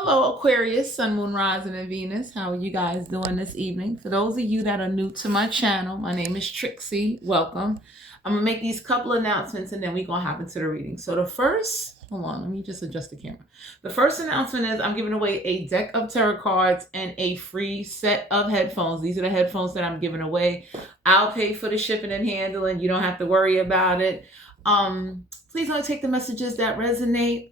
Hello, Aquarius, Sun, Moon, Rising, and Venus. How are you guys doing this evening? For those of you that are new to my channel, my name is Trixie. Welcome. I'm going to make these couple announcements and then we're going to hop into the reading. So the first, hold on, let me just adjust the camera. The first announcement is I'm giving away a deck of tarot cards and a free set of headphones. These are the headphones that I'm giving away. I'll pay for the shipping and handling. You don't have to worry about it. Please only take the messages that resonate.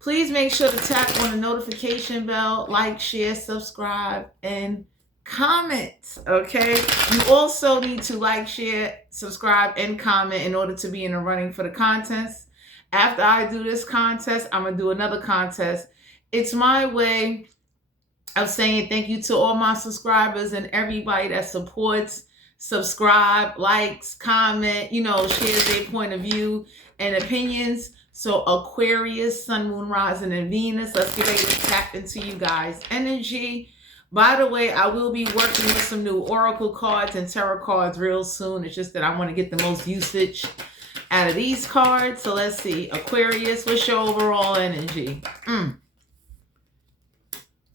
Please make sure to tap on the notification bell, like, share, subscribe, and comment, okay? You also need to like, share, subscribe, and comment in order to be in the running for the contest. After I do this contest, I'm going to do another contest. It's my way of saying thank you to all my subscribers and everybody that supports, subscribe, likes, comment, shares their point of view and opinions. So Aquarius, Sun, Moon, Rising, and Venus. Let's get ready to tap into you guys' energy. By the way, I will be working with some new oracle cards and tarot cards real soon. It's just that I want to get the most usage out of these cards. So let's see. Aquarius, what's your overall energy?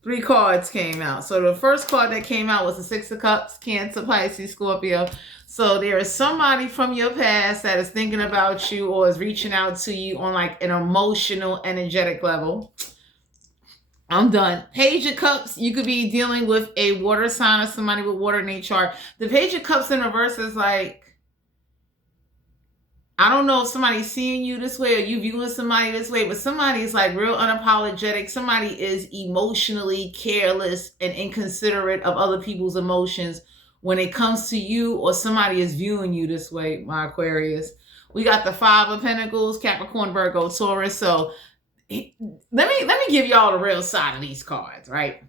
3 cards came out. So the first card that came out was the 6 of Cups, Cancer, Pisces, Scorpio. So there is somebody from your past that is thinking about you or is reaching out to you on like an emotional, energetic level. I'm done. Page of Cups, you could be dealing with a water sign or somebody with water in their chart. The Page of Cups in reverse is like, I don't know if somebody's seeing you this way or you viewing somebody this way, but somebody's like real unapologetic. Somebody is emotionally careless and inconsiderate of other people's emotions when it comes to you, or somebody is viewing you this way, my Aquarius. We got the 5 of Pentacles, Capricorn, Virgo, Taurus. So let me give y'all the real side of these cards, right?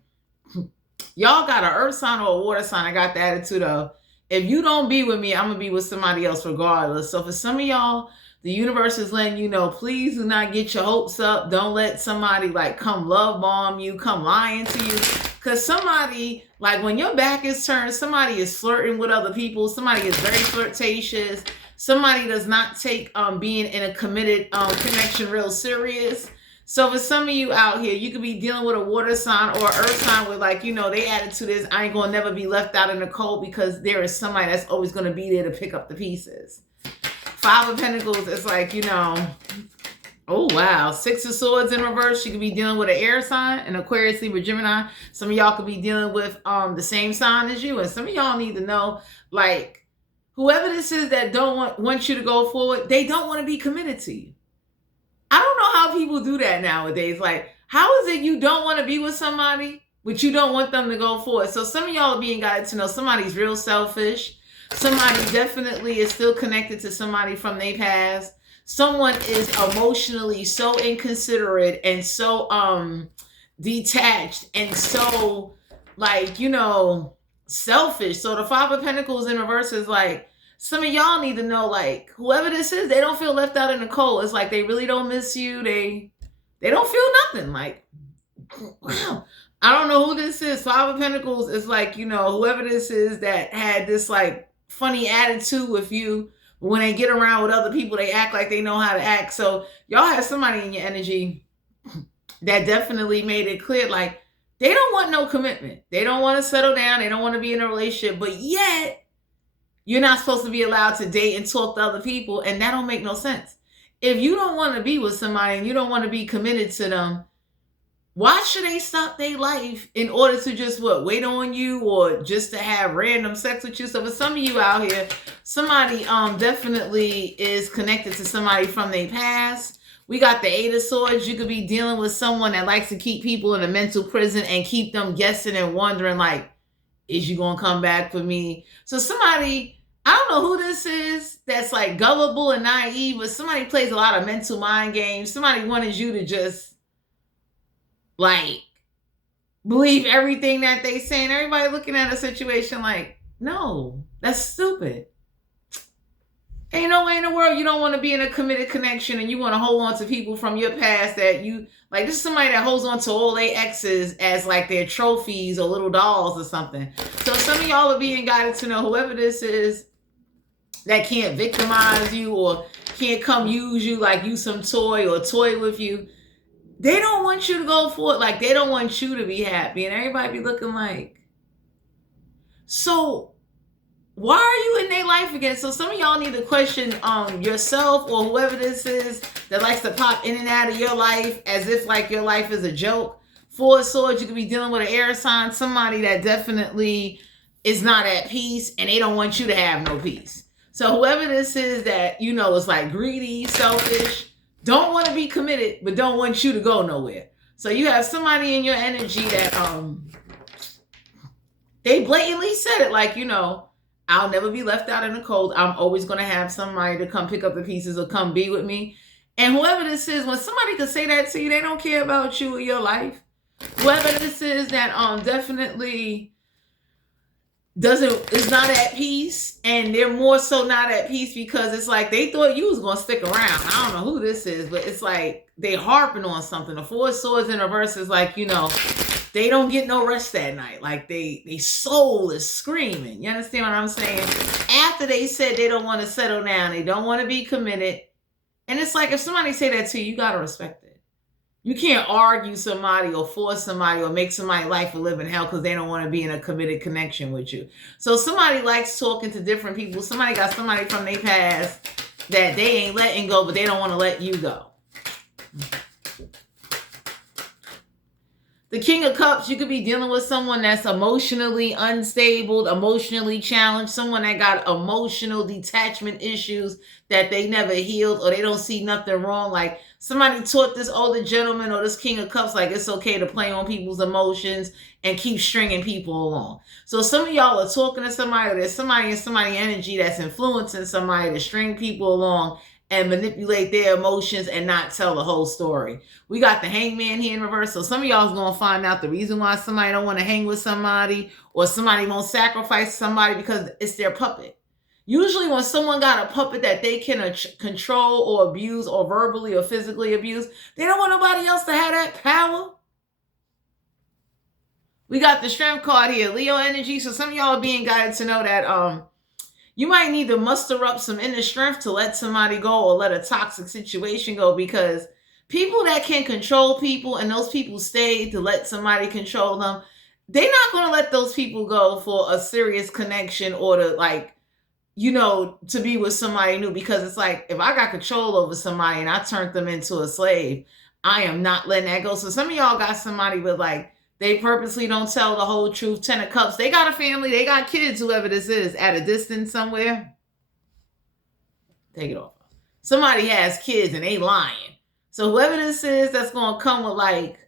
Y'all got an earth sign or a water sign. I got the attitude of, if you don't be with me, I'm going to be with somebody else regardless. So for some of y'all, the universe is letting you know, please do not get your hopes up. Don't let somebody like come love bomb you, come lying to you. Because somebody, like when your back is turned, somebody is flirting with other people. Somebody is very flirtatious. Somebody does not take being in a committed connection real serious. So for some of you out here, you could be dealing with a water sign or earth sign with like, they attitude is, I ain't going to never be left out in the cold, because there is somebody that's always going to be there to pick up the pieces. 5 of Pentacles, it's like, oh, wow. 6 of Swords in reverse. You could be dealing with an air sign, an Aquarius, Libra, Gemini. Some of y'all could be dealing with the same sign as you. And some of y'all need to know, like, whoever this is that don't want you to go forward, they don't want to be committed to you. I don't know how people do that nowadays. Like, how is it you don't want to be with somebody, but you don't want them to go forward? So some of y'all are being guided to know somebody's real selfish. Somebody definitely is still connected to somebody from their past. Someone is emotionally so inconsiderate and so detached and so like, selfish. So the 5 of Pentacles in reverse is like, some of y'all need to know, like, whoever this is, they don't feel left out in the cold. It's like they really don't miss you. They don't feel nothing. Like, wow. I don't know who this is. 5 of Pentacles is like, whoever this is that had this, like, funny attitude with you. When they get around with other people, they act like they know how to act. So y'all have somebody in your energy that definitely made it clear, like, they don't want no commitment. They don't want to settle down. They don't want to be in a relationship. But yet, you're not supposed to be allowed to date and talk to other people, and that don't make no sense. If you don't want to be with somebody and you don't want to be committed to them, why should they stop their life in order to just, wait on you or just to have random sex with you? So for some of you out here, somebody definitely is connected to somebody from their past. We got the 8 of Swords. You could be dealing with someone that likes to keep people in a mental prison and keep them guessing and wondering, like, is you going to come back for me? So somebody, I don't know who this is, that's like gullible and naive, but somebody plays a lot of mental mind games. Somebody wanted you to just like believe everything that they say, and everybody looking at a situation like, no, that's stupid. Ain't no way in the world you don't want to be in a committed connection and you want to hold on to people from your past that you, like, this is somebody that holds on to all their exes as like their trophies or little dolls or something. So some of y'all are being guided to know whoever this is that can't victimize you or can't come use you like you some toy or toy with you. they don't want you to go for it. Like, they don't want you to be happy. And everybody be looking like, so why are you in their life again? So some of y'all need to question yourself or whoever this is that likes to pop in and out of your life as if like your life is a joke. Four of Swords, you could be dealing with an air sign, somebody that definitely is not at peace, and they don't want you to have no peace. So whoever this is that, you know, is like greedy, selfish, don't want to be committed, but don't want you to go nowhere. So you have somebody in your energy that they blatantly said it, like, you know, I'll never be left out in the cold. I'm always going to have somebody to come pick up the pieces or come be with me. And whoever this is, when somebody can say that to you, they don't care about you or your life. Whoever this is that definitely is not at peace, and they're more so not at peace because it's like they thought you was going to stick around. I don't know who this is, but it's like they harping on something. The Four of Swords in reverse is like, you know, they don't get no rest that night. Like they soul is screaming. You understand what I'm saying? After they said they don't want to settle down, they don't want to be committed. And it's like, if somebody say that to you, you got to respect it. You can't argue somebody or force somebody or make somebody's life a living hell because they don't want to be in a committed connection with you. So somebody likes talking to different people. Somebody got somebody from their past that they ain't letting go, but they don't want to let you go. The King of Cups, you could be dealing with someone that's emotionally unstable, emotionally challenged, someone that got emotional detachment issues that they never healed, or they don't see nothing wrong. Like somebody taught this older gentleman or this King of Cups like it's okay to play on people's emotions and keep stringing people along. So some of y'all are talking to somebody, or there's somebody in somebody's energy that's influencing somebody to string people along and manipulate their emotions and not tell the whole story. We got the Hangman here in reverse. So some of y'all is going to find out the reason why somebody don't want to hang with somebody, or somebody won't sacrifice somebody because it's their puppet. Usually when someone got a puppet that they can control or abuse or verbally or physically abuse, they don't want nobody else to have that power. We got the Strength card here, Leo energy. So some of y'all are being guided to know that you might need to muster up some inner strength to let somebody go or let a toxic situation go, because people that can control people and those people stay to let somebody control them, they're not going to let those people go for a serious connection or to, like, you know, to be with somebody new. Because it's like, if I got control over somebody and I turned them into a slave, I am not letting that go. So some of y'all got somebody with like, they purposely don't tell the whole truth. 10 of Cups. They got a family. They got kids, whoever this is, at a distance somewhere. Take it off. Somebody has kids and they lying. So whoever this is that's going to come with like,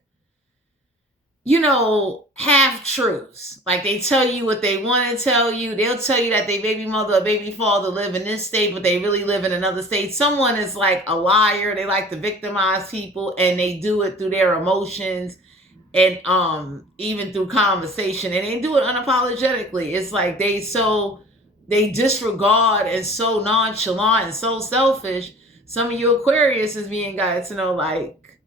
you know, half-truths. Like they tell you what they want to tell you. They'll tell you that their baby mother or baby father live in this state, but they really live in another state. Someone is like a liar. They like to victimize people, and they do it through their emotions and even through conversation, and they do it unapologetically. It's like they disregard and so nonchalant and so selfish. Some of you Aquarius is being guided to know, like,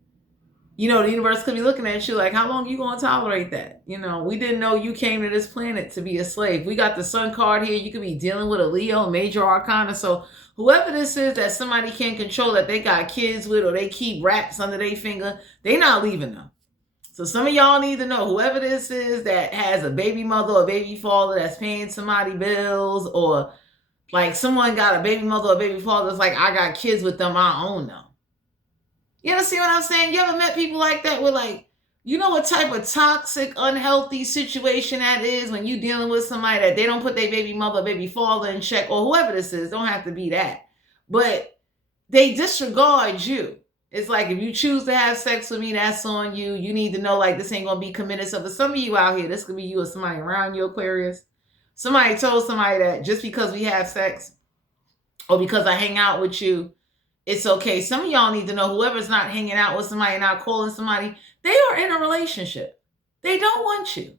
you know, the universe could be looking at you like, how long are you going to tolerate that? You know, we didn't know you came to this planet to be a slave. We got the Sun card here. You could be dealing with a Leo, major arcana. So whoever this is that somebody can't control, that they got kids with, or they keep wraps under their finger, they not leaving them. So some of y'all need to know, whoever this is that has a baby mother or baby father that's paying somebody bills, or like someone got a baby mother or baby father that's like, I got kids with them, I own them. You understand what I'm saying? You ever met people like that with like, you know what type of toxic, unhealthy situation that is when you dealing with somebody that they don't put their baby mother or baby father in check, or whoever this is, don't have to be that. But they disregard you. It's like, if you choose to have sex with me, that's on you. You need to know, like, this ain't going to be committed. So for some of you out here, this could be you or somebody around you, Aquarius. Somebody told somebody that just because we have sex or because I hang out with you, it's okay. Some of y'all need to know, whoever's not hanging out with somebody and not calling somebody, they are in a relationship. They don't want you.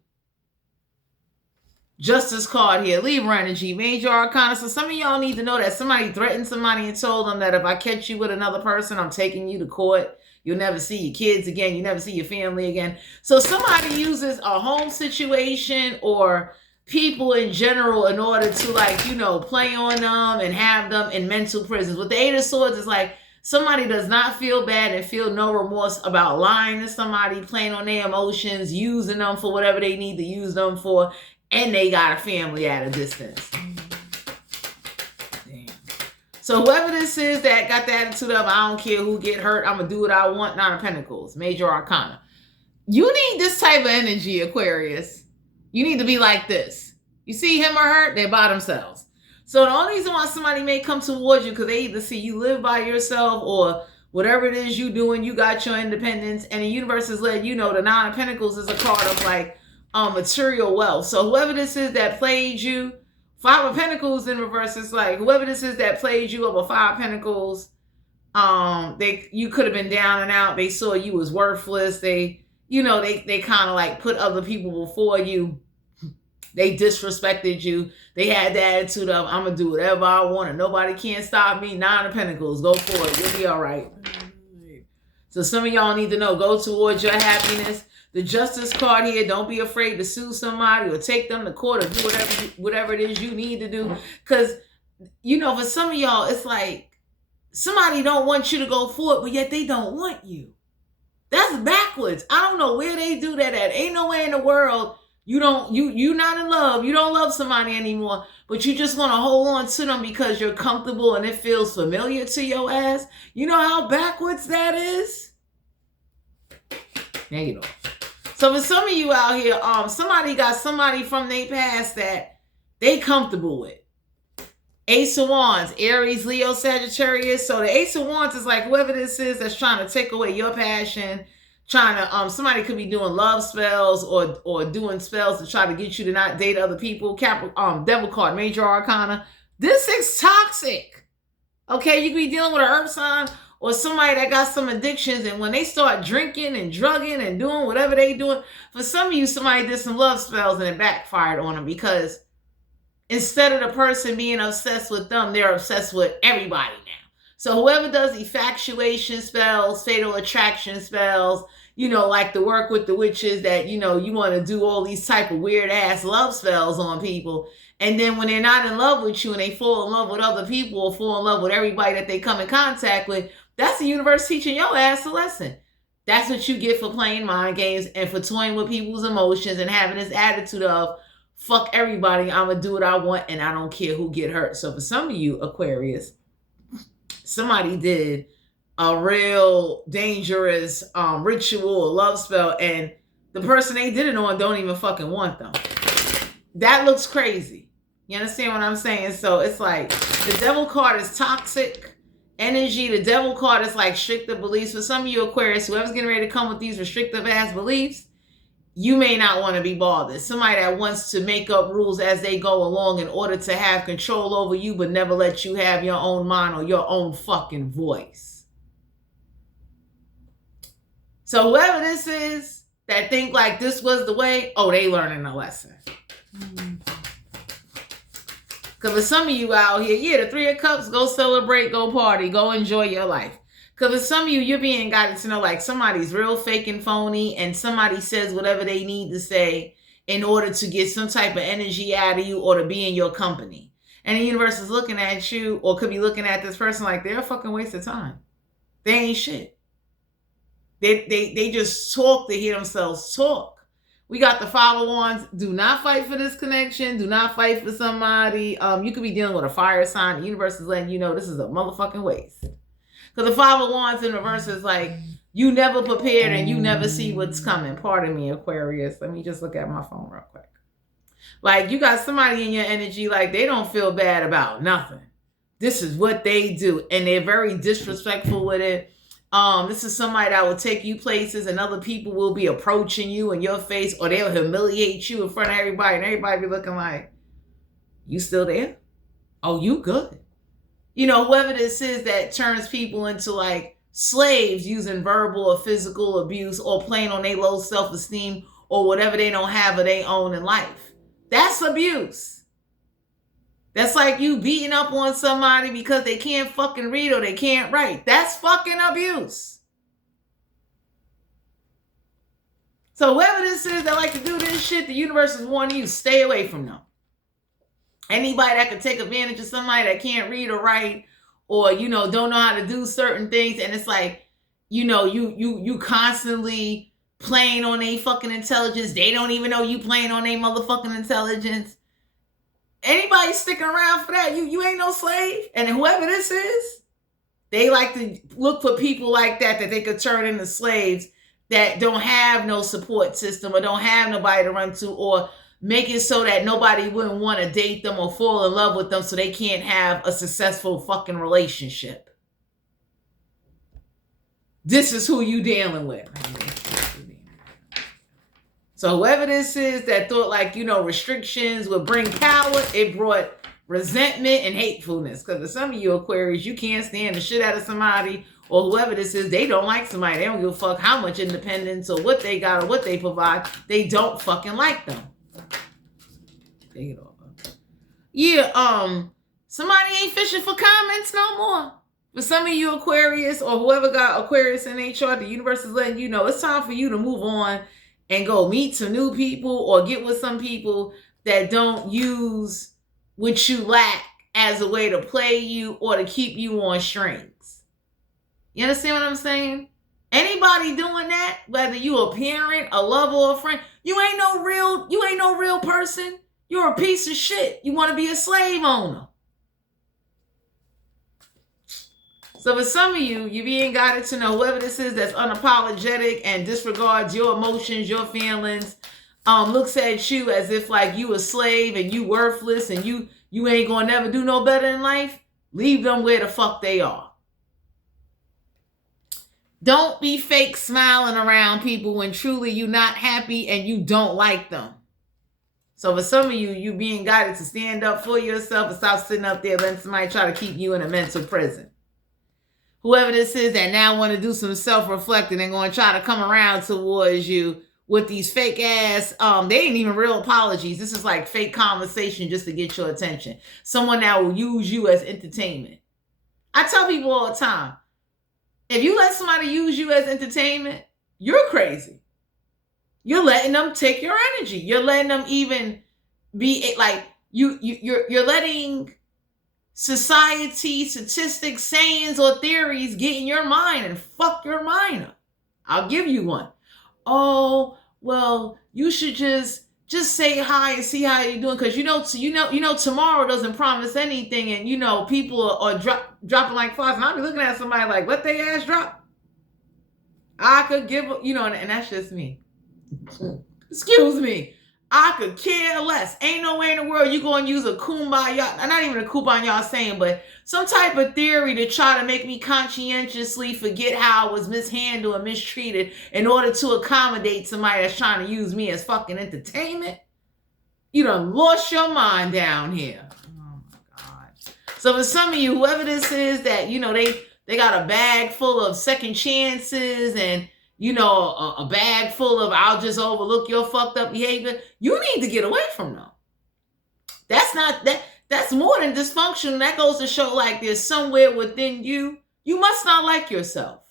Justice card here, Libra energy, major arcana. So some of y'all need to know that somebody threatened somebody and told them that if I catch you with another person, I'm taking you to court. You'll never see your kids again. You never see your family again. So somebody uses a home situation or people in general in order to, like, you know, play on them and have them in mental prisons. With the Eight of Swords, it's like Somebody does not feel bad and feel no remorse about lying to somebody, playing on their emotions, using them for whatever they need to use them for, and they got a family at a distance. Damn. So whoever this is that got the attitude of, I don't care who get hurt, I'm going to do what I want, Nine of Pentacles, Major Arcana. You need this type of energy, Aquarius. You need to be like this. You see him or her, they're by themselves. So the only reason why somebody may come towards you because they either see you live by yourself or whatever it is you doing, you got your independence, and the universe is letting you know the Nine of Pentacles is a card of like material wealth. So whoever this is that played you, Five of Pentacles in reverse is like whoever this is that played you over Five of Pentacles, you could have been down and out. They saw you was worthless. They kind of like put other people before you. They disrespected you. They had the attitude of, I'm going to do whatever I want and nobody can't stop me. Nine of Pentacles. Go for it. You'll be all right. So some of y'all need to know, go towards your happiness. The Justice card here, don't be afraid to sue somebody or take them to court or do whatever it is you need to do. Because, for some of y'all, it's like somebody don't want you to go forward, but yet they don't want you. That's backwards. I don't know where they do that at. Ain't no way in the world you're not in love. You don't love somebody anymore, but you just want to hold on to them because you're comfortable and it feels familiar to your ass. You know how backwards that is? Negative. So for some of you out here, somebody got somebody from their past that they comfortable with. Ace of Wands, Aries, Leo, Sagittarius. So the Ace of Wands is like whoever this is that's trying to take away your passion, trying to, somebody could be doing love spells or doing spells to try to get you to not date other people. Devil card, Major Arcana. This is toxic. Okay, you could be dealing with an earth sign or somebody that got some addictions, and when they start drinking and drugging and doing whatever they doing, for some of you, somebody did some love spells and it backfired on them because instead of the person being obsessed with them, they're obsessed with everybody now. So whoever does infatuation spells, fatal attraction spells, like the work with the witches that, you want to do all these type of weird ass love spells on people. And then when they're not in love with you and they fall in love with other people or fall in love with everybody that they come in contact with, that's the universe teaching your ass a lesson. That's what you get for playing mind games and for toying with people's emotions and having this attitude of, fuck everybody, I'm going to do what I want and I don't care who get hurt. So for some of you, Aquarius, somebody did a real dangerous ritual or love spell and the person they did it on don't even fucking want them. That looks crazy. You understand what I'm saying? So it's like the Devil card is toxic energy. The Devil card is like restrictive beliefs. For some of you, Aquarius, whoever's getting ready to come with these restrictive ass beliefs, you may not want to be bothered. Somebody that wants to make up rules as they go along in order to have control over you, but never let you have your own mind or your own fucking voice. So whoever this is that think like this was the way, they learning a lesson. Because for some of you out here, the Three of Cups, go celebrate, go party, go enjoy your life. Because for some of you, you're being guided to know like somebody's real fake and phony and somebody says whatever they need to say in order to get some type of energy out of you or to be in your company. And the universe is looking at you or could be looking at this person like they're a fucking waste of time. They ain't shit. They just talk to hear themselves talk. We got the Five of Wands. Do not fight for this connection. Do not fight for somebody. You could be dealing with a fire sign. The universe is letting you know this is a motherfucking waste. Because the Five of Wands in reverse is like, you never prepared and you never see what's coming. Pardon me, Aquarius. Let me just look at my phone real quick. Like, you got somebody in your energy, like, they don't feel bad about nothing. This is what they do. And they're very disrespectful with it. This is somebody that will take you places and other people will be approaching you in your face or they'll humiliate you in front of everybody and everybody be looking like, you still there? Oh, you good. Whoever this is that turns people into like slaves using verbal or physical abuse or playing on their low self-esteem or whatever they don't have of their own in life. That's abuse. That's like you beating up on somebody because they can't fucking read or they can't write. That's fucking abuse. So whoever this is that like to do this shit, the universe is warning you, stay away from them. Anybody that could take advantage of somebody that can't read or write or, you know, don't know how to do certain things. And it's like, you know, you constantly playing on their fucking intelligence. They don't even know you playing on their motherfucking intelligence. Anybody sticking around for that, you ain't no slave. And whoever this is, they like to look for people like that they could turn into slaves that don't have no support system or don't have nobody to run to, or make it so that nobody wouldn't want to date them or fall in love with them so they can't have a successful fucking relationship. This is who you dealing with. So whoever this is that thought like, you know, restrictions would bring power, it brought resentment and hatefulness. Because for some of you Aquarius, you can't stand the shit out of somebody, or whoever this is, they don't like somebody. They don't give a fuck how much independence or what they got or what they provide. They don't fucking like them. Take it off. Yeah, somebody ain't fishing for comments no more. For some of you Aquarius, or whoever got Aquarius in their chart, the universe is letting you know it's time for you to move on and go meet some new people or get with some people that don't use what you lack as a way to play you or to keep you on strings. You understand what I'm saying? Anybody doing that, whether you a parent, a lover, or a friend, you ain't no real person. You're a piece of shit. You want to be a slave owner. So for some of you, you're being guided to know whoever this is that's unapologetic and disregards your emotions, your feelings, looks at you as if like you a slave and you worthless and you ain't gonna never do no better in life. Leave them where the fuck they are. Don't be fake smiling around people when truly you're not happy and you don't like them. So for some of you, you being guided to stand up for yourself and stop sitting up there letting somebody try to keep you in a mental prison. Whoever this is that now want to do some self-reflecting and going to try to come around towards you with these fake ass, they ain't even real apologies. This is like fake conversation just to get your attention. Someone that will use you as entertainment. I tell people all the time, if you let somebody use you as entertainment, you're crazy. You're letting them take your energy. You're letting them even be like, you're letting society, statistics, sayings, or theories get in your mind and fuck your mind up. I'll give you one. Oh, well, you should just say hi and see how you're doing, because you know tomorrow doesn't promise anything, and you know people are dropping like flies, and I'll be looking at somebody like, let their ass drop. I could give, you know, and that's just me. Excuse me. I could care less. Ain't no way in the world you going to use a kumbaya, not even a kumbaya saying, but some type of theory to try to make me conscientiously forget how I was mishandled and mistreated in order to accommodate somebody that's trying to use me as fucking entertainment. You done lost your mind down here. Oh my God. So for some of you, whoever this is that, you know, they got a bag full of second chances and, you know, a bag full of I'll just overlook your fucked up behavior, you need to get away from them. That's more than dysfunction. That goes to show like there's somewhere within you must not like yourself.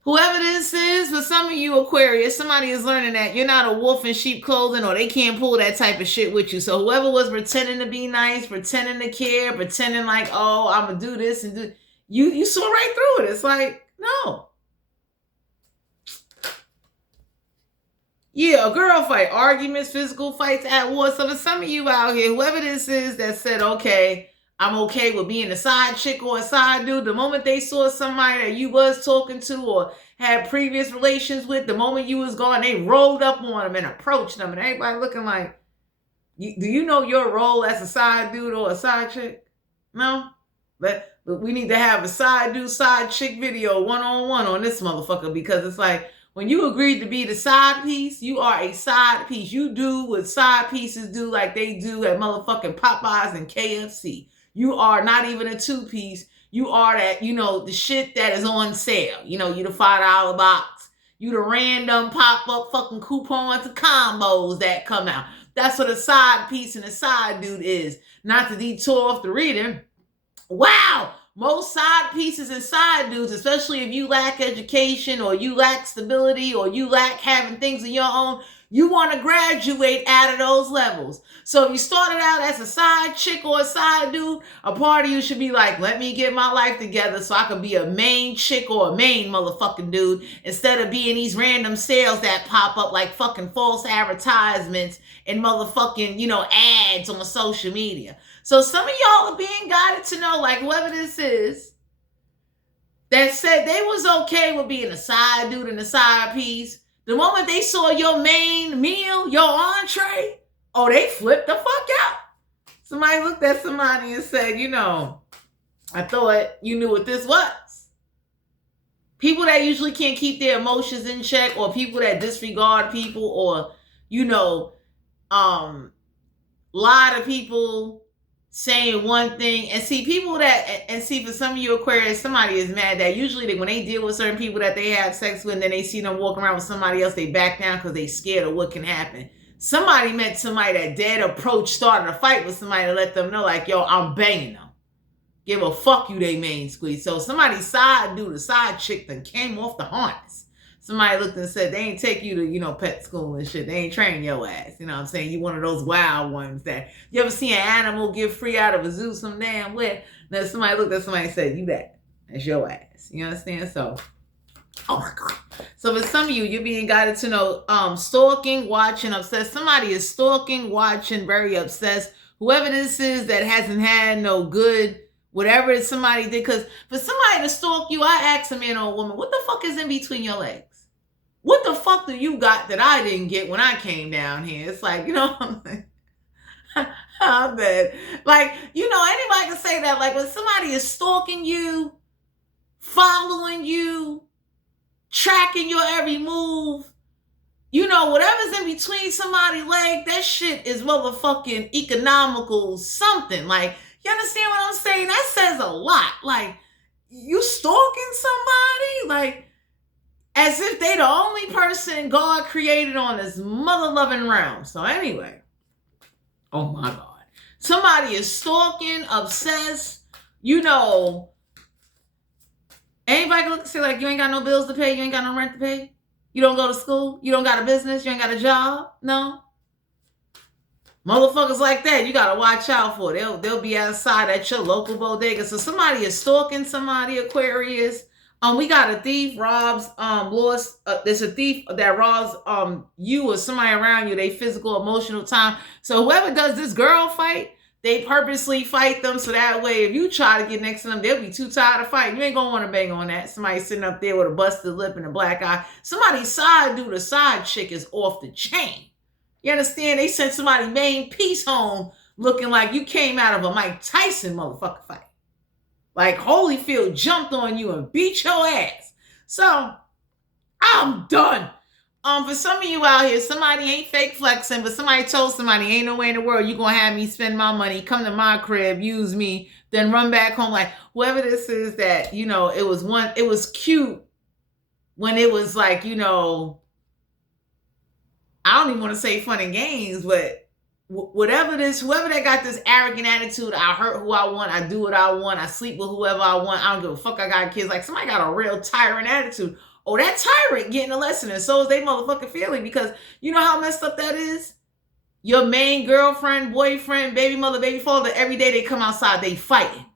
Whoever this is, for some of you Aquarius, somebody is learning that you're not a wolf in sheep clothing, or they can't pull that type of shit with you. So whoever was pretending to be nice, pretending to care, pretending like, oh, I'm going to do this and do, you saw right through it. It's like, no. Yeah, a girl fight, arguments, physical fights at war. So for some of you out here, whoever this is that said, okay, I'm okay with being a side chick or a side dude, the moment they saw somebody that you was talking to or had previous relations with, the moment you was gone, they rolled up on them and approached them, and everybody looking like, do you know your role as a side dude or a side chick? No? But we need to have a side dude, side chick video one-on-one on this motherfucker, because it's like, when you agreed to be the side piece, you are a side piece. You do what side pieces do, like they do at motherfucking Popeyes and KFC. You are not even a two-piece. You are that, you know, the shit that is on sale. You know, you the $5 box. You the random pop-up fucking coupons and combos that come out. That's what a side piece and a side dude is. Not to detour off the reading. Wow! Most side pieces and side dudes, especially if you lack education or you lack stability or you lack having things of your own, You want to graduate out of those levels. So if you started out as a side chick or a side dude, a part of you should be like, let me get my life together so I can be a main chick or a main motherfucking dude instead of being these random sales that pop up like fucking false advertisements and motherfucking, ads on social media. So some of y'all are being guided to know, like whoever this is, that said they was okay with being a side dude and a side piece. The moment they saw your main meal, your entree, they flipped the fuck out. Somebody looked at somebody and said, I thought you knew what this was. People that usually can't keep their emotions in check, or people that disregard people, or, lie to people, saying one thing. And see, for some of you Aquarius, somebody is mad that usually when they deal with certain people that they have sex with and then they see them walking around with somebody else, they back down because they scared of what can happen. Somebody met somebody that dead approach, started a fight with somebody to let them know, like, yo, I'm banging them. Give a fuck you, they main squeeze. So somebody's side dude, a side chick that came off the harness. Somebody looked and said, they ain't take you to, pet school and shit. They ain't train your ass. You know what I'm saying? You one of those wild ones that, you ever see an animal get free out of a zoo some damn way? Then somebody looked at somebody and said, you that. That's your ass. You understand? So, oh my God. So for some of you, you're being guided to know, stalking, watching, obsessed. Somebody is stalking, watching, very obsessed. Whoever this is that hasn't had no good, whatever somebody did. Because for somebody to stalk you, I ask a man or a woman, what the fuck is in between your legs? What the fuck do you got that I didn't get when I came down here? It's like, I'm like, how bad? Like, anybody can say that. Like, when somebody is stalking you, following you, tracking your every move, whatever's in between somebody's leg, that shit is motherfucking economical something. Like, you understand what I'm saying? That says a lot. Like, you stalking somebody? Like, as if they the only person God created on this mother-loving realm. So anyway, oh my God. Somebody is stalking, obsessed, anybody can look and say, like, you ain't got no bills to pay, you ain't got no rent to pay, you don't go to school, you don't got a business, you ain't got a job, no? Motherfuckers like that, you gotta watch out for. They'll be outside at your local bodega. So somebody is stalking somebody, Aquarius. We got a thief robs, there's a thief that robs you or somebody around you, they physical, emotional time. So whoever does this girl fight, they purposely fight them so that way if you try to get next to them, they'll be too tired of fighting. You ain't gonna want to bang on that. Somebody sitting up there with a busted lip and a black eye. Somebody's side dude, a side chick is off the chain. You understand? They sent somebody main piece home looking like you came out of a Mike Tyson motherfucker fight. Like Holyfield jumped on you and beat your ass. So, I'm done. For some of you out here, somebody ain't fake flexing, but somebody told somebody, ain't no way in the world you gonna have me spend my money, come to my crib, use me, then run back home. Like, whoever this is that, it was cute when it was like, I don't even want to say fun and games, but whoever that got this arrogant attitude, I hurt who I want, I do what I want, I sleep with whoever I want, I don't give a fuck, I got kids. Like, somebody got a real tyrant attitude. Oh, that tyrant getting a lesson, and so is they motherfucking feeling, because you know how messed up that is? Your main girlfriend, boyfriend, baby mother, baby father, every day they come outside, they fighting.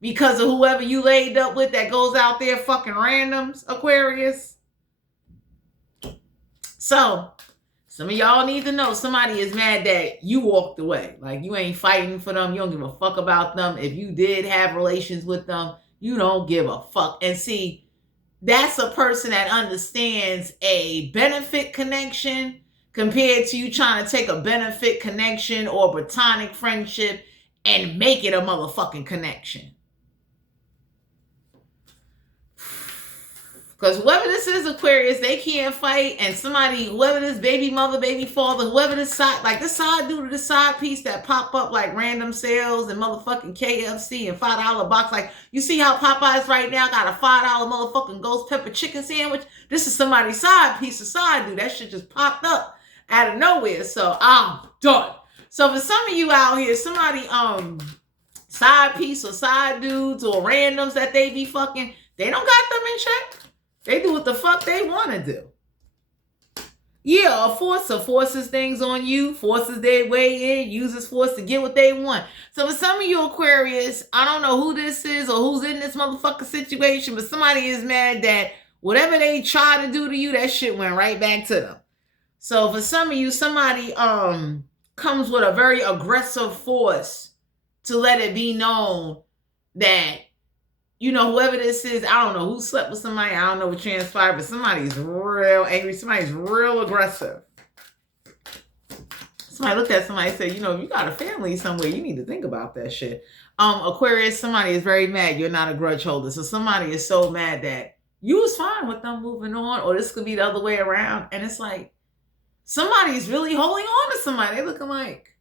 Because of whoever you laid up with that goes out there fucking randoms, Aquarius. So, some of y'all need to know somebody is mad that you walked away. Like, you ain't fighting for them. You don't give a fuck about them. If you did have relations with them, you don't give a fuck. And see, that's a person that understands a benefit connection compared to you trying to take a benefit connection or platonic friendship and make it a motherfucking connection. Because whoever this is, Aquarius, they can't fight. And somebody, whoever this baby mother, baby father, whoever this side, like this side dude or this side piece that pop up like random sales and motherfucking KFC and $5 box. Like, you see how Popeyes right now got a $5 motherfucking ghost pepper chicken sandwich? This is somebody's side piece of side dude. That shit just popped up out of nowhere. So I'm done. So for some of you out here, somebody side piece or side dudes or randoms that they be fucking, they don't got them in check. They do what the fuck they want to do. Yeah, a forcer forces things on you, forces their way in, uses force to get what they want. So for some of you Aquarius, I don't know who this is or who's in this motherfucking situation, but somebody is mad that whatever they try to do to you, that shit went right back to them. So for some of you, somebody comes with a very aggressive force to let it be known that, you know, whoever this is, I don't know who slept with somebody, I don't know what transpired, but somebody's real angry, somebody's real aggressive. Somebody looked at somebody and said, you know, if you got a family somewhere, you need to think about that shit. Aquarius, somebody is very mad you're not a grudge holder. So somebody is so mad that you was fine with them moving on, or this could be the other way around. And it's like, somebody's really holding on to somebody. They're looking like,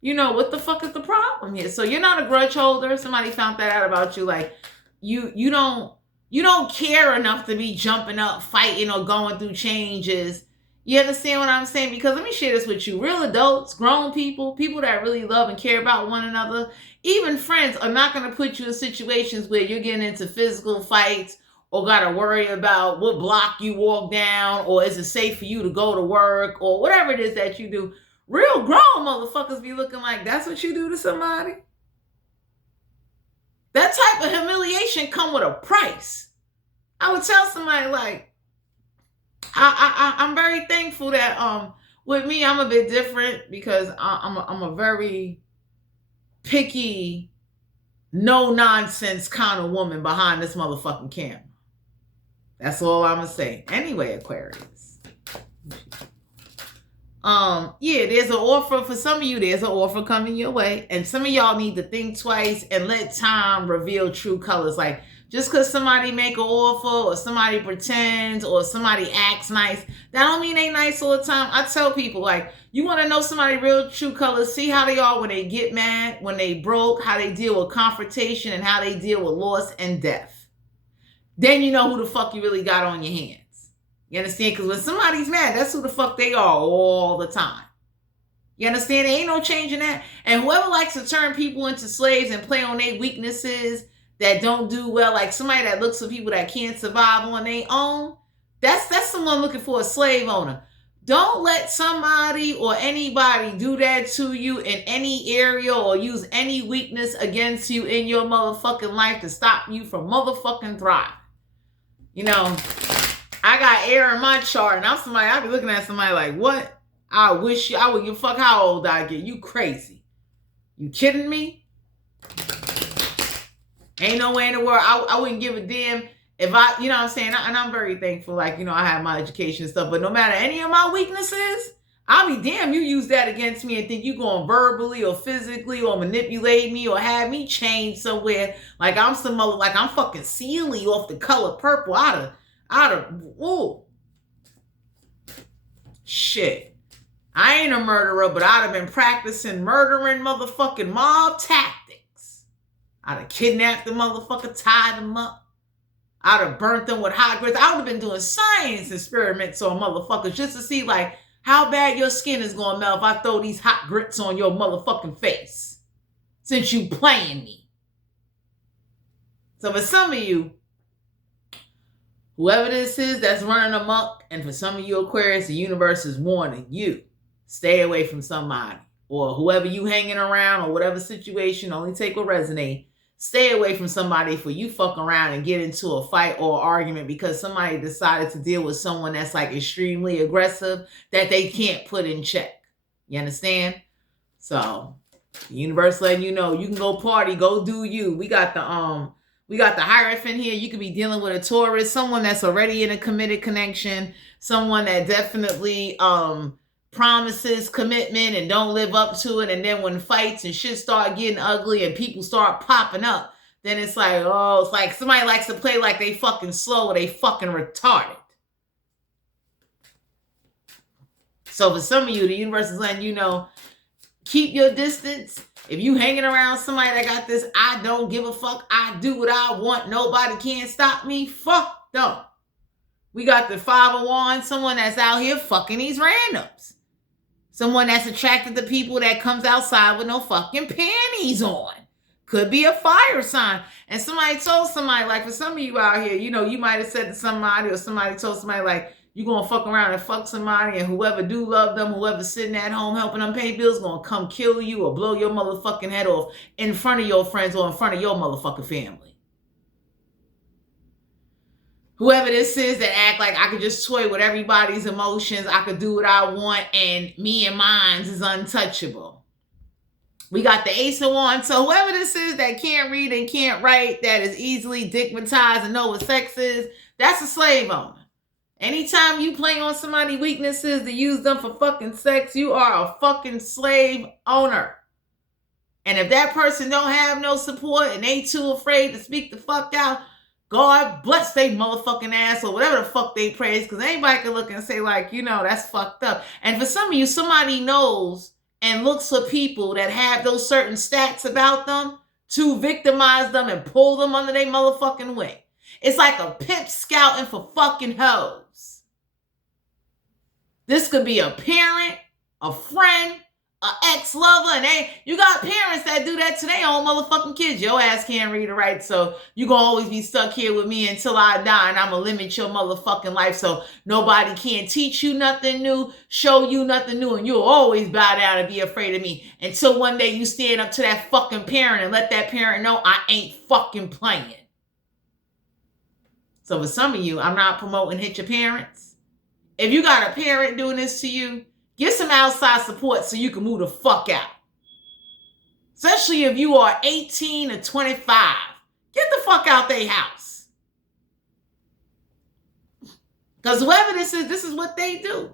you know, what the fuck is the problem here? So you're not a grudge holder. Somebody found that out about you. Like, you don't care enough to be jumping up, fighting, or going through changes. You understand what I'm saying? Because let me share this with you. Real adults, grown people, people that really love and care about one another, even friends, are not going to put you in situations where you're getting into physical fights or got to worry about what block you walk down, or is it safe for you to go to work, or whatever it is that you do. Real grown motherfuckers be looking like that's what you do to somebody. That type of humiliation come with a price. I would tell somebody like, I'm very thankful that with me I'm a bit different because I'm a very picky, no nonsense kind of woman behind this motherfucking camera. That's all I'm gonna say. Anyway, Aquarius. Yeah, there's an offer for some of you. There's an offer coming your way, and some of y'all need to think twice and let time reveal true colors. Like, just because somebody make an offer, or somebody pretends, or somebody acts nice, that don't mean they nice all the time. I tell people, like, you want to know somebody real true colors, see how they are when they get mad, when they broke, how they deal with confrontation, and how they deal with loss and death. Then you know who the fuck you really got on your hands. You understand? Because when somebody's mad, that's who the fuck they are all the time. You understand? There ain't no changing that. And whoever likes to turn people into slaves and play on their weaknesses that don't do well, like somebody that looks for people that can't survive on their own, that's someone looking for a slave owner. Don't let somebody or anybody do that to you in any area or use any weakness against you in your motherfucking life to stop you from motherfucking thriving. You know, I got air in my chart, and I be looking at somebody like, what? I wish I would give a fuck how old I get. You crazy. You kidding me? Ain't no way in the world. I wouldn't give a damn if I, you know what I'm saying? And I'm very thankful, like, you know, I have my education and stuff, but no matter any of my weaknesses, I'll be damn you use that against me and think you going verbally or physically or manipulate me or have me change somewhere like I'm some other, like I'm fucking sealing you off the color purple out of, whoa. Shit. I ain't a murderer, but I'd have been practicing murdering motherfucking mob tactics. I'd have kidnapped the motherfucker, tied them up. I'd have burnt them with hot grits. I would have been doing science experiments on motherfuckers just to see, like, how bad your skin is going to melt if I throw these hot grits on your motherfucking face. Since you playing me. So for some of you, whoever this is that's running amok, and for some of you Aquarius, the universe is warning you, stay away from somebody. Or whoever you hanging around or whatever situation, only take what resonate. Stay away from somebody for you fuck around and get into a fight or argument because somebody decided to deal with someone that's like extremely aggressive that they can't put in check. You understand? So the universe letting you know you can go party, go do you. We got the Hierophant here. You could be dealing with a Taurus, someone that's already in a committed connection, someone that definitely promises commitment and don't live up to it, and then when fights and shit start getting ugly and people start popping up, then it's like, oh, it's like somebody likes to play like they fucking slow or they fucking retarded. So for some of you, the universe is letting you know, keep your distance. If you hanging around somebody that got this, I don't give a fuck, I do what I want, nobody can stop me, fuck them. We got the Five of Wands, someone that's out here fucking these randoms. Someone that's attracted to people that comes outside with no fucking panties on. Could be a fire sign. And somebody told somebody, like for some of you out here, you know, you might have said to somebody or somebody told somebody like, you going to fuck around and fuck somebody, and whoever do love them, whoever's sitting at home helping them pay bills, going to come kill you or blow your motherfucking head off in front of your friends or in front of your motherfucking family. Whoever this is that act like I could just toy with everybody's emotions, I could do what I want, and me and mine is untouchable. We got the Ace of Wands. So whoever this is that can't read and can't write, that is easily digmatized and know what sex is, that's a slave owner. Anytime you play on somebody's weaknesses to use them for fucking sex, you are a fucking slave owner. And if that person don't have no support and they too afraid to speak the fuck out, God bless they motherfucking ass or whatever the fuck they praise, because anybody can look and say like, that's fucked up. And for some of you, somebody knows and looks for people that have those certain stats about them to victimize them and pull them under their motherfucking wing. It's like a pimp scouting for fucking hoes. This could be a parent, a friend, an ex-lover, and you got parents that do that to their own motherfucking kids. Your ass can't read or write, so you gonna always be stuck here with me until I die, and I'm gonna limit your motherfucking life so nobody can teach you nothing new, show you nothing new, and you'll always bow down and be afraid of me until one day you stand up to that fucking parent and let that parent know I ain't fucking playing. So for some of you, I'm not promoting hit your parents. If you got a parent doing this to you, get some outside support so you can move the fuck out. Especially if you are 18 or 25. Get the fuck out their house. Because whoever this is what they do.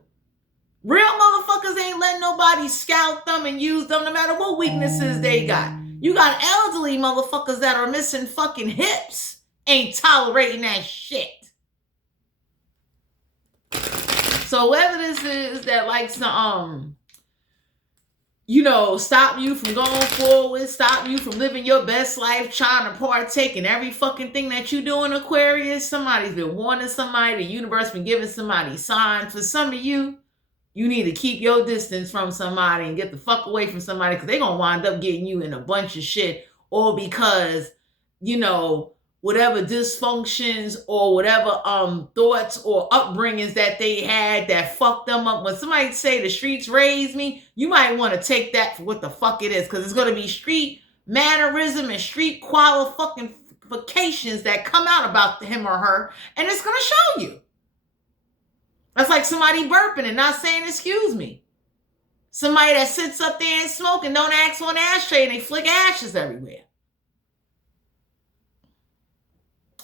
Real motherfuckers ain't letting nobody scout them and use them no matter what weaknesses they got. You got elderly motherfuckers that are missing fucking hips. Ain't tolerating that shit. So whoever this is that likes to, stop you from going forward, stop you from living your best life, trying to partake in every fucking thing that you do in Aquarius, somebody's been warning somebody, the universe been giving somebody signs. For some of you, you need to keep your distance from somebody and get the fuck away from somebody, because they're going to wind up getting you in a bunch of shit, or because, whatever dysfunctions or whatever thoughts or upbringings that they had that fucked them up. When somebody say the streets raised me, you might want to take that for what the fuck it is, because it's going to be street mannerism and street qualifications that come out about him or her, and it's going to show you. That's like somebody burping and not saying excuse me. Somebody that sits up there and smoke and don't ask for an ashtray and they flick ashes everywhere.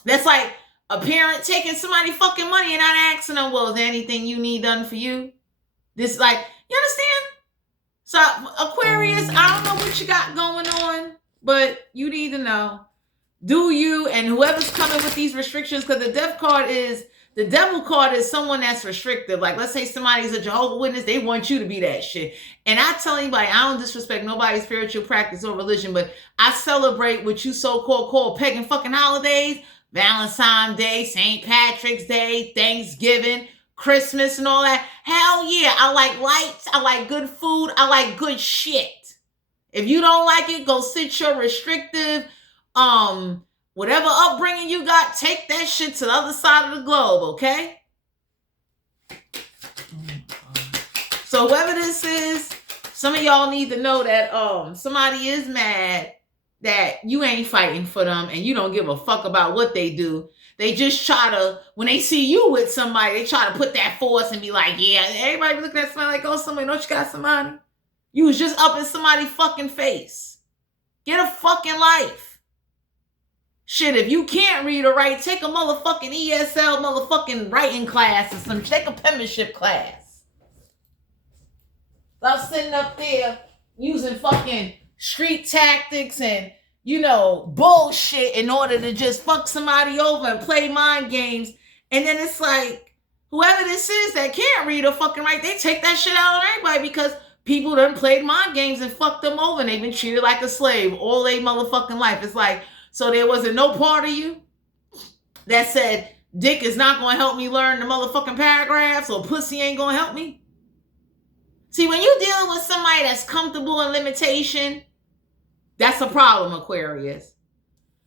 That's like a parent taking somebody fucking money and not asking them, well, is there anything you need done for you? This, like, you understand? So, Aquarius, I don't know what you got going on, but you need to know. Do you, and whoever's coming with these restrictions, because the devil card is someone that's restrictive. Like, let's say somebody's a Jehovah's Witness, they want you to be that shit. And I tell anybody, I don't disrespect nobody's spiritual practice or religion, but I celebrate what you so-called call pagan fucking holidays. Valentine's Day, St. Patrick's Day, Thanksgiving, Christmas and all that. Hell yeah, I like lights, I like good food, I like good shit. If you don't like it, go sit your restrictive, whatever upbringing you got, take that shit to the other side of the globe, okay? So whoever this is, some of y'all need to know that somebody is mad that you ain't fighting for them and you don't give a fuck about what they do. They just try to, when they see you with somebody, they try to put that force and be like, yeah, everybody looking at somebody like, oh, somebody, don't you got somebody? You was just up in somebody's fucking face. Get a fucking life. Shit, if you can't read or write, take a motherfucking ESL motherfucking writing class or something. Take a penmanship class. Stop sitting up there using fucking street tactics and, bullshit in order to just fuck somebody over and play mind games. And then it's like, whoever this is that can't read or fucking write, they take that shit out on everybody because people done played mind games and fucked them over and they've been treated like a slave all their motherfucking life. It's like, so there wasn't no part of you that said, dick is not going to help me learn the motherfucking paragraphs, or pussy ain't going to help me. See, when you're dealing with somebody that's comfortable in limitation, that's a problem, Aquarius.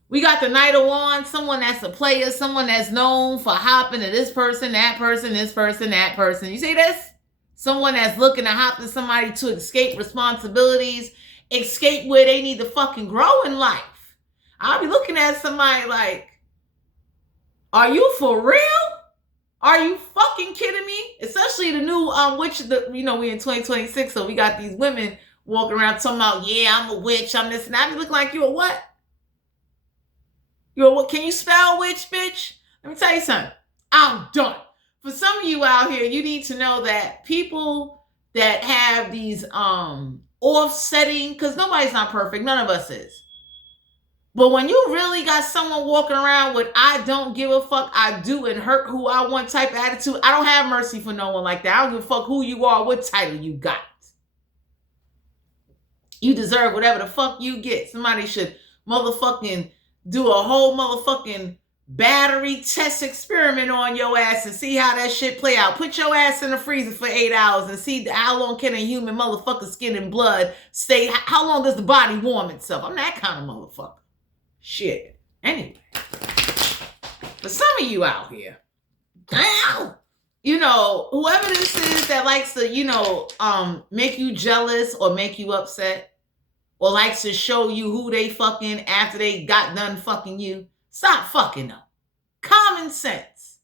We got the Knight of Wands, someone that's a player, someone that's known for hopping to this person, that person, this person, that person. You see this? Someone that's looking to hop to somebody to escape responsibilities, escape where they need to fucking grow in life. I'll be looking at somebody like, are you for real? Are you fucking kidding me? Especially the new witch, we in 2026, so we got these women walking around talking about, yeah, I'm a witch, I'm this and that. I be looking like, you a what? You a what? Can you spell witch, bitch? Let me tell you something. I'm done. For some of you out here, you need to know that people that have these offsetting, because nobody's not perfect, none of us is. But when you really got someone walking around with I don't give a fuck, I do and hurt who I want type of attitude, I don't have mercy for no one like that. I don't give a fuck who you are, what title you got. You deserve whatever the fuck you get. Somebody should motherfucking do a whole motherfucking battery test experiment on your ass and see how that shit play out. Put your ass in the freezer for 8 hours and see how long can a human motherfucker skin and blood stay. How long does the body warm itself? I'm that kind of motherfucker. Shit. Anyway. For some of you out here, damn, whoever this is that likes to, make you jealous or make you upset or likes to show you who they fucking after they got done fucking you, stop fucking them. Common sense.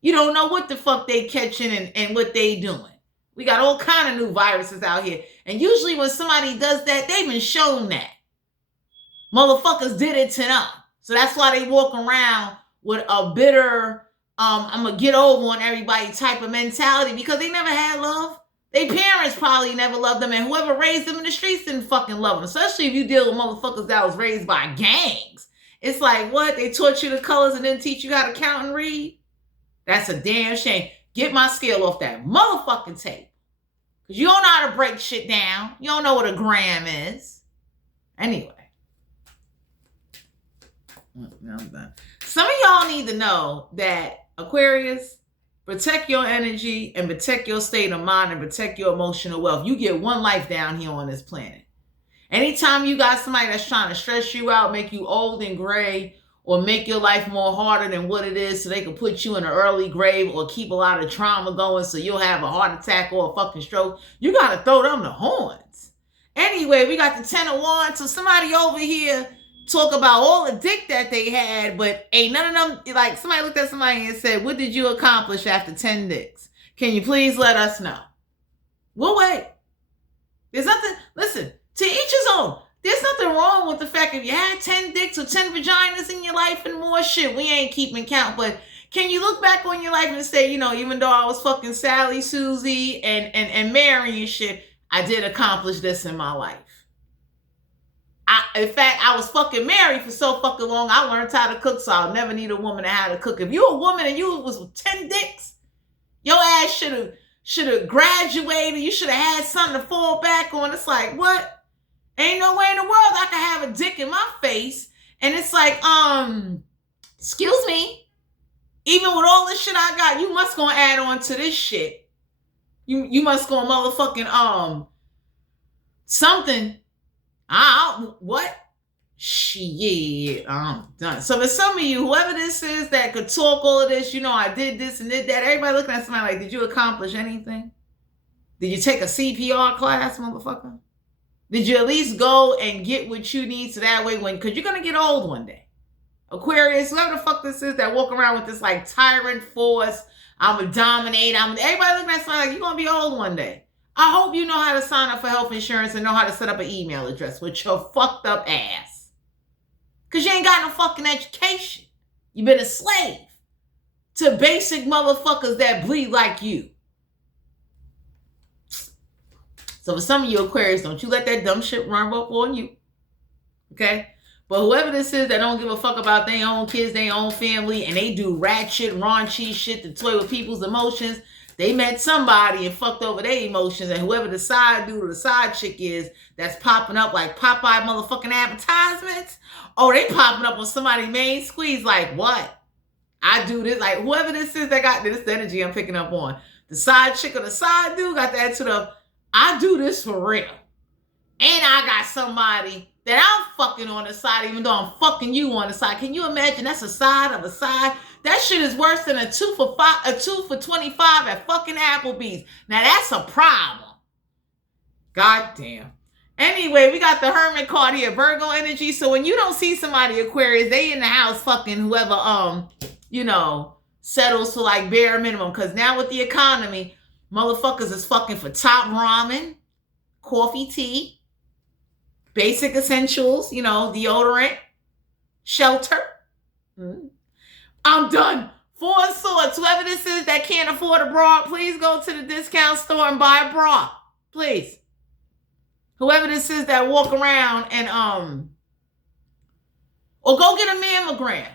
You don't know what the fuck they catching and what they doing. We got all kind of new viruses out here. And usually when somebody does that, they've been shown that. Motherfuckers did it to them. So that's why they walk around with a bitter, I'm going to get over on everybody type of mentality because they never had love. Their parents probably never loved them, and whoever raised them in the streets didn't fucking love them, especially if you deal with motherfuckers that was raised by gangs. It's like, what? They taught you the colors and didn't teach you how to count and read? That's a damn shame. Get my scale off that motherfucking tape. Because you don't know how to break shit down. You don't know what a gram is. Anyway. I'm done. Some of y'all need to know that Aquarius, protect your energy and protect your state of mind and protect your emotional wealth. You get one life down here on this planet. Anytime you got somebody that's trying to stress you out, make you old and gray, or make your life more harder than what it is so they can put you in an early grave or keep a lot of trauma going so you'll have a heart attack or a fucking stroke, you got to throw them the horns. Anyway, we got the 10 of Wands. So somebody over here talk about all the dick that they had, but ain't none of them, like somebody looked at somebody and said, what did you accomplish after 10 dicks? Can you please let us know? We'll wait. There's nothing, listen, to each his own. There's nothing wrong with the fact if you had 10 dicks or 10 vaginas in your life and more shit, we ain't keeping count. But can you look back on your life and say, even though I was fucking Sally, Susie, and Mary and shit, I did accomplish this in my life. In fact, I was fucking married for so fucking long, I learned how to cook, so I'll never need a woman to how to cook. If you a woman and you was with 10 dicks, your ass should have graduated. You should have had something to fall back on. It's like, what? Ain't no way in the world I can have a dick in my face. And it's like, excuse me. Even with all this shit I got, you must gonna add on to this shit. You must gonna motherfucking, something. What? Shit, I'm done. So for some of you, whoever this is that could talk all of this, I did this and did that. Everybody looking at somebody like, did you accomplish anything? Did you take a CPR class, motherfucker? Did you at least go and get what you need so that way because you're going to get old one day. Aquarius, whoever the fuck this is that walk around with this like tyrant force, I'm going to dominate. Everybody looking at somebody like, you're going to be old one day. I hope you know how to sign up for health insurance and know how to set up an email address with your fucked up ass. Because you ain't got no fucking education. You've been a slave to basic motherfuckers that bleed like you. So for some of you Aquarius, don't you let that dumb shit run up on you. Okay? But whoever this is that don't give a fuck about their own kids, their own family, and they do ratchet, raunchy shit to toy with people's emotions, they met somebody and fucked over their emotions, and whoever the side dude or the side chick is that's popping up like Popeye motherfucking advertisements, they popping up on somebody's main squeeze like, what? I do this. Like, whoever this is that got this energy I'm picking up on. The side chick or the side dude got the attitude of, I do this for real. And I got somebody that I'm fucking on the side, even though I'm fucking you on the side. Can you imagine? That's a side of a side. That shit is worse than a 2 for 25 at fucking Applebee's. Now that's a problem. God damn. Anyway, we got the Hermit card here, Virgo energy. So when you don't see somebody, Aquarius, they in the house fucking whoever, settles for like bare minimum. Because now with the economy, motherfuckers is fucking for top ramen, coffee, tea, basic essentials, deodorant, shelter. I'm done. 4 of Swords. Whoever this is that can't afford a bra, please go to the discount store and buy a bra. Please. Whoever this is that walk around and or go get a mammogram.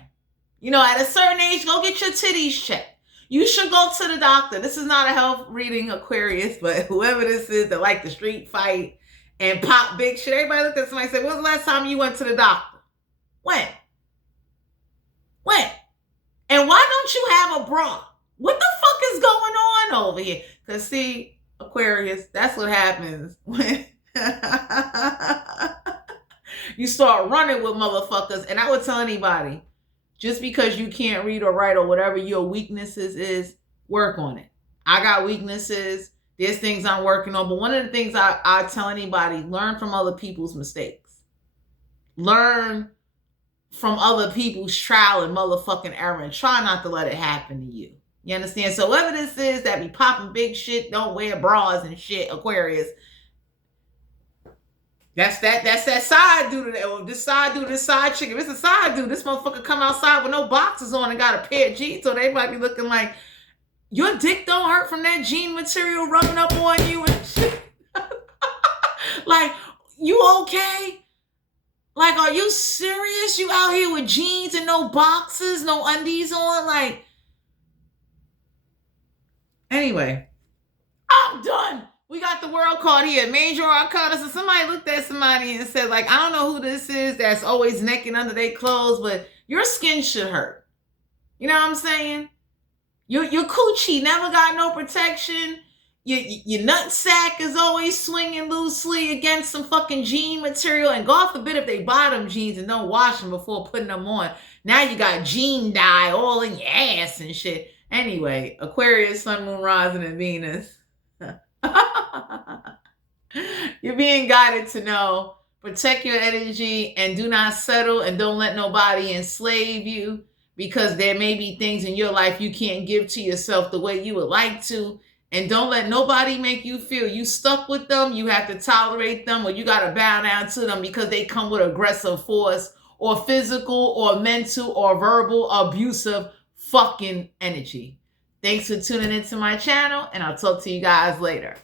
At a certain age, go get your titties checked. You should go to the doctor. This is not a health reading, Aquarius, but whoever this is that like the street fight and pop big shit. Everybody looked at somebody and said, when's the last time you went to the doctor? When? And why don't you have a bra? What the fuck is going on over here? Because see, Aquarius, that's what happens when you start running with motherfuckers. And I would tell anybody, just because you can't read or write or whatever your weaknesses is, work on it. I got weaknesses. There's things I'm working on. But one of the things I tell anybody, learn from other people's mistakes. Learn from other people's trial and motherfucking error and try not to let it happen to you. You understand? So whoever this is that be popping big shit, don't wear bras and shit, Aquarius. That's that side dude, or this side dude, this side chick. If it's a side dude, this motherfucker come outside with no boxes on and got a pair of jeans, so they might be looking like, your dick don't hurt from that jean material rubbing up on you and shit. Like, you okay? Like, are you serious? You out here with jeans and no boxes, no undies on? Like, anyway, I'm done. We got the World card here, Major Arcana. So somebody looked at somebody and said, like, I don't know who this is that's always naked under their clothes, but your skin should hurt. You know what I'm saying? Your coochie never got no protection. Your nut sack is always swinging loosely against some fucking jean material. And God forbid if they buy them jeans and don't wash them before putting them on. Now you got jean dye all in your ass and shit. Anyway, Aquarius, Sun, Moon, Rising, and Venus. You're being guided to know, protect your energy and do not settle and don't let nobody enslave you, because there may be things in your life you can't give to yourself the way you would like to. And don't let nobody make you feel you stuck with them. You have to tolerate them, or you got to bow down to them because they come with aggressive force or physical or mental or verbal abusive fucking energy. Thanks for tuning into my channel, and I'll talk to you guys later.